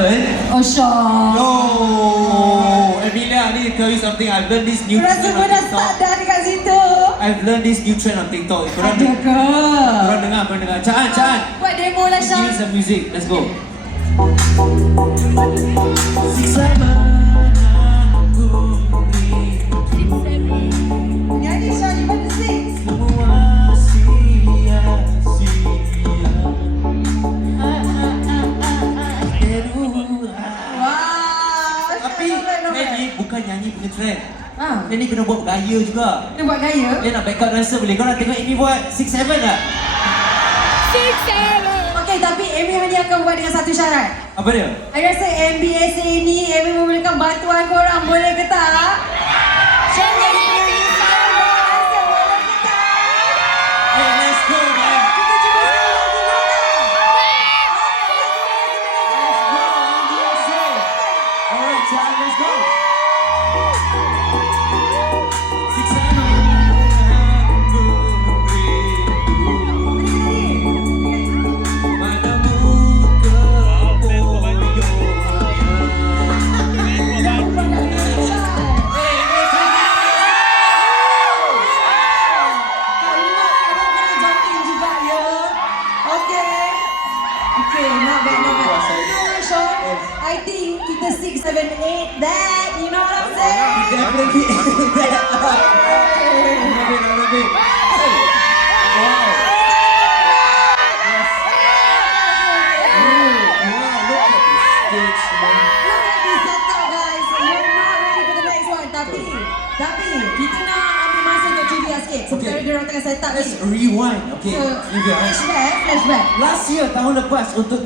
7. Oh, Sean. Yo, Emilia, I need to tell you something. I've learned this new Rasa trend pun on dah TikTok. start dah dekat situ. I've learned this new trend on TikTok. Korang Ada ke? korang dengar. Caan. Buat demo lah, Give Sean. me some music. Let's go. Nyanyi, Sean. You want to sing? Wow. Tapi Manny bukan nyanyi punya trend. Ah, Manny kena buat gaya juga. dia buat gaya. Dia nak backup dancer boleh. Korang tengok Amy buat 6-7 tak? Okey, tapi Amy hanya akan buat dengan satu syarat. Apa dia? I rasa MBSA ni Amy memerlukan bantuan korang, boleh ke tak? Sean jadi penyanyi sama, rasa boleh ke tak? Hey, let's go, man. Kita cuba sekali lagi, boleh tak? Alright, Chan, let's go. 6-7. I think kita 6, 7, 8 that, you know what I'm saying? Definitely. Love it. Hey. Wow. Yes. Wow, look at this stage, man. Look at this setup, guys. You're not ready for the next one. Tapi kita nak ambil masa untuk trivia sikit. Sementara Okay. diorang tengah setup Let's ni. rewind, okay? So, Trivia. flashback. Last year, tahun lepas untuk